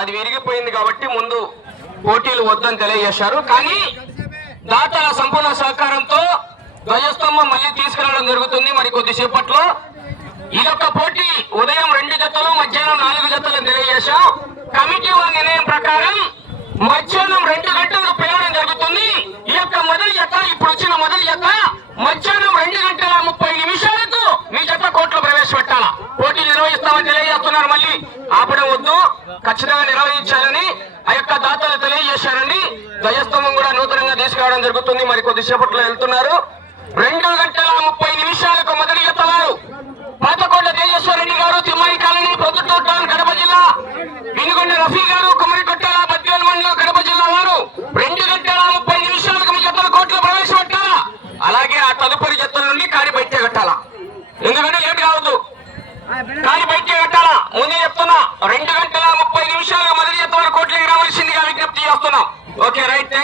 అది విరిగిపోయింది కాబట్టి ముందు పోటీలు వద్దని తెలియజేశారు. కానీ దాతల సంపూర్ణ సహకారంతో ధ్వజస్తంభం మళ్ళీ తీసుకురావడం జరుగుతుంది మరి కొద్దిసేపట్లో. ఇదొక పోటీ. ఉదయం రెండు జతలు మధ్యాహ్నం నాలుగు జతలు తెలియజేశాం. కమిటీ వారి నిర్ణయం ప్రకారం మధ్యాహ్నం రెండు గంటలకు పిలవడం జరుగుతుంది. ఈ యొక్క మొదటి జత ఇప్పుడు వచ్చిన మొదటి జత మధ్యాహ్నం రెండు గంటల ముప్పై నిమిషాలకు మీ జత కోర్టులో ప్రవేశపెట్టాలా పోటీ నిర్వహిస్తామని తెలియజేస్తున్నారు మళ్ళీ ఆపడం వద్దు ఖచ్చితంగా నిర్వహించాలని ఆ యొక్క దాతలు తెలియజేశారండి. ధ్వజస్తంభం కూడా నూతనంగా తీసుకురావడం జరుగుతుంది. మరి కొద్దిసేపట్లో వెళ్తున్నారు. రెండు గంటల ముప్పై నిమిషాలకు మొదటి చెప్తున్నారు పాతకొండ తేజేశ్వర గారు తిమ్మాయి కాలనీ ప్రొద్దుటూరు టౌన్ కడప జిల్లా. వినుగొండ రఫీ గారు కుమరి కొట్టాల బద్వేల్ మండలం కడప జిల్లా వారు. రెండు గంటల ముప్పై నిమిషాలకు మీ జతల కోర్టులో ప్రవేశపెట్టాలా? అలాగే ఆ తదుపరి జతల నుండి కాడి బయట కట్టాలా? ఎందుకంటే ఏం కావద్దు. కాడి బయట వస్తున్నాం ఓకే రైట్ థ్యాంక్